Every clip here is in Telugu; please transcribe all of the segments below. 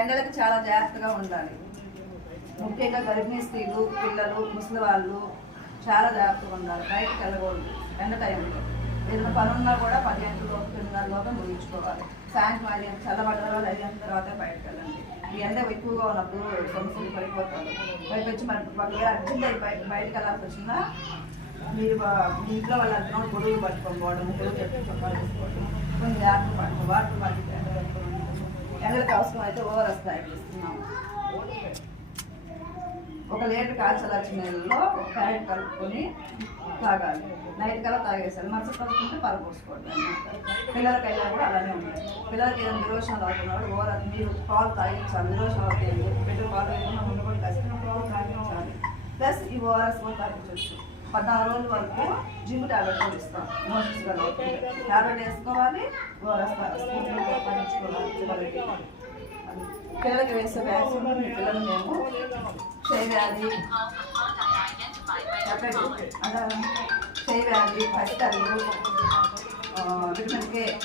ఎండలకు చాలా జాగ్రత్తగా ఉండాలి. ముఖ్యంగా గర్భిణీ స్త్రీలు పిల్లలు ముసలి వాళ్ళు చాలా జాగ్రత్తగా ఉండాలి. బయటకు వెళ్ళకూడదు. ఎండ టైంలో. ఏదైనా పని ఉన్నా కూడా పది గంటల లోపు ముగించుకోవాలి. సాయంత్రం అయ్యి గంటల అయిన తర్వాత బయటకు వెళ్ళండి. ఈ ఎండ ఎక్కువగా ఉన్నప్పుడు సమస్యలు పడిపోతారు బయటకు వచ్చి మన ఒకవేళ అర్జెంట్ అయి బయట బయటకు వెళ్ళాల్సి వచ్చినా మీరు మీ ఇంట్లో వాళ్ళు అంటున్నాడు గొడుగులు పట్టుకొని పోవడం గొడుగు పెట్టుకోవడం కొన్ని జాగ్రత్త పడుకోవాలి వాటర్ అవసరం అయితే ఓఆర్ఎస్ ప్యాకెట్ ఇస్తున్నాము. ఒక లీటర్ కాల్చలాచి నీళ్ళలో ఒక ప్యాకెట్ కలుపుకొని తాగాలి. నైట్ కల్లా తాగేసాలి. మరుసటి కలుపుకుంటే పరపోసుకోవడం పిల్లలకి అయినా కూడా అలానే ఉంటాయి పిల్లలకి ఏదైనా విరోచనాలు అవుతున్నాడు ఓఆర్ మీరు పాలు తాగించాలి. విరోచనాలు అవుతాయి పెట్టిన పాలు వేయకుండా ముందు కూడా కసిన పాలు తాగించాలి. ప్లస్ ఈ ఓఆర్ఎస్ కూడా తాగించవచ్చు. పద్నాలుగు రోజుల వరకు జిమ్ టాబ్లెట్ కూడా ఇస్తాం. మోషన్స్ వల్ల వేసుకోవాలి ఓఆర్ఎస్ పట్టించుకోవాలి పిల్లలకి వేసే వ్యాక్సిన్ మీ పిల్లలు మేము. క్షయవ్యాధి క్షయవ్యాధి చెప్పండి అలా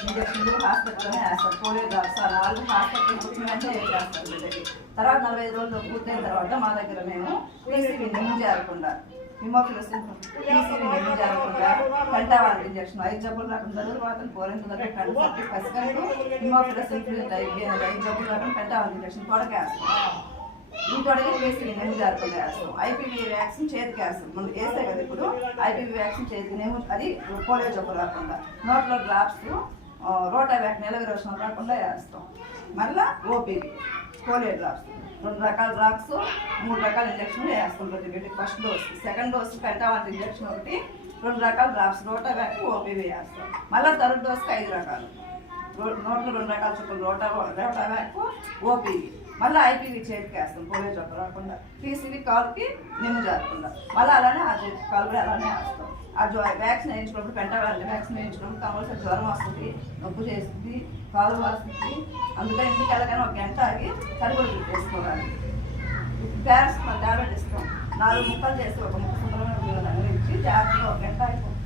ఇంజక్షన్లు హాస్పిటల్లోనే వేస్తారు. పోలియో డ్రాప్స్ ఆ నాలుగు హాస్పిటల్ పుట్టినంటే వేస్తారు తర్వాత నలభై ఐదు రోజులు పూర్తయిన తర్వాత మా దగ్గర మేము పీసీబీ ముందు చేరకుండా హిమోఫిలస్ చేరకుండా కంటావాళ్ళ ఇంజక్షన్ ఐదు జబ్బులు రాకుండా తర్వాత కోరింత కంటి పసికంటూ హిమోఫిలస్ ఇన్ఫ్లుయెంట్ ఐదు జబ్బులు రాకుండా కంటావాళ్ళ ఇంజక్షన్ తొడకేస్తాం ఈ తొడగి వేసి నెమ్ము జారుకుండా వేస్తాం ఐపీవీ వ్యాక్సిన్ చేతికి వేస్తాం మనం వేస్తే కదా ఇప్పుడు ఐపీవీ వ్యాక్సిన్ చేతికి నెమ్ము అది పోలియో జబ్బు రాకుండా. నోట్లో డ్రాప్స్ రోటా వ్యాక్ నెల విరోచనం రాకుండా వేస్తాం. మళ్ళా ఓపీవీ పోలియో డ్రాప్స్. రెండు రకాల డ్రాప్స్ మూడు రకాల ఇంజక్షన్లు వేస్తాం ప్రతి బిడ్డకి first dose second dose pentavalent injection ఒకటి రెండు రకాల డ్రాప్స్ రోటా వ్యాక్ ఓపీవీ వేస్తాం. మళ్ళీ థర్డ్ డోస్కి ఐదు రకాలు. నోట్లో రెండు రకాల చుక్కలు రోటా రోటా వ్యాక్ ఓపీవీ మళ్ళీ ఐపీవీ చేతికి వేస్తాం పోలియో జబ్బు రాకుండా. పీసీవి కాలుకి నిమ్ము జారకుండా మళ్ళీ అలానే ఆ చేతి కాలు కూడా అలానే వేస్తాం. ఆ జ్వ వ్యాక్సిన్ వేయించుకున్నప్పుడు పెంట వెళ్ళి వ్యాక్సిన్ వేయించుకున్నప్పుడు కంపల్సరీ జ్వరం వస్తుంది నొప్పు చేస్తుంది కాలు వస్తుంది అందుకని ఇంటికి వెళ్ళగానే ఒక గంట ఆగి సరిపడి వేసుకోవాలి ప్యారెంట్స్ మన ట్యాబ్లెట్ ఇస్తాం. నాలుగు ముక్కలు చేసి ఒక ముక్క శుభ్రమైన బియ్యం ఇచ్చి జాగ్రత్తగా ఒక గంట అయిపోతుంది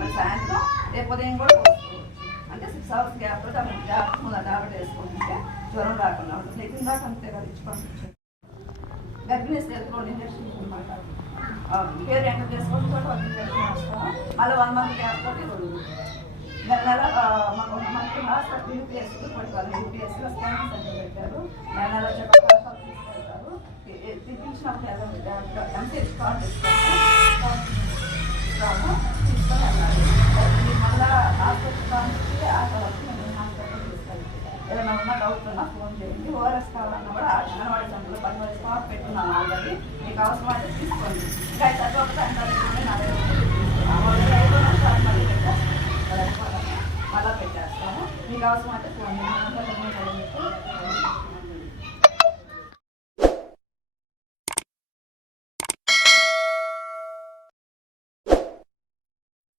మరి సాయంత్రం రేపు ఉదయం కూడా అంటే సిక్స్ అవర్స్ గ్యాప్ తోటి అప్పుడు జాగ్రత్త టాబ్లెట్ వేసుకుంటే జ్వరం రాకుండా ఉంటుంది. ఇది దాకా అంతే కదా ఇచ్చి పంపించారు. గర్భిణీ స్త్రీలకు రెండు ఇంజక్షన్స్ అనమాట పేరు ఎంటర్ చేసుకోవడం తోటి ఒక ఇంజక్షన్ వేస్తాం మళ్ళీ వన్ మంత్ గ్యాప్ తోటి రెండు నెల నెల వన్ మంత్ హాస్పిటల్ యూపీఎస్ పట్టుకోవాలి యూపీఎస్లో స్కానింగ్ సెంటర్ పెట్టారు. నెల నెల చెప్ప తీసుకెళ్తారు. ఏ- ఏ- తెప్పించినప్పుడు వెళ్ళండి దాంట్లో ఎంసీహెచ్ తీసుకొని వెళ్ళాలి. మళ్ళీ హాస్పిటల్ ఏమన్నా డౌట్ ఉన్నా ఫోన్ చేయండి. ఓఆర్ఎస్ కావాలన్నా కూడా ఆ అంగన్వాడీ సెంటర్లో పది మంది స్టాక్ పెట్టున్నాను ఆల్రెడీ మీకు అవసరం అయితే తీసుకోండి. ఇంకా తక్కువ సెంటర్లోనే మళ్ళీ పెట్టేస్తాము మళ్ళీ పెట్టేస్తాము. మీకు అవసరం అయితే ఫోన్ చేయండి.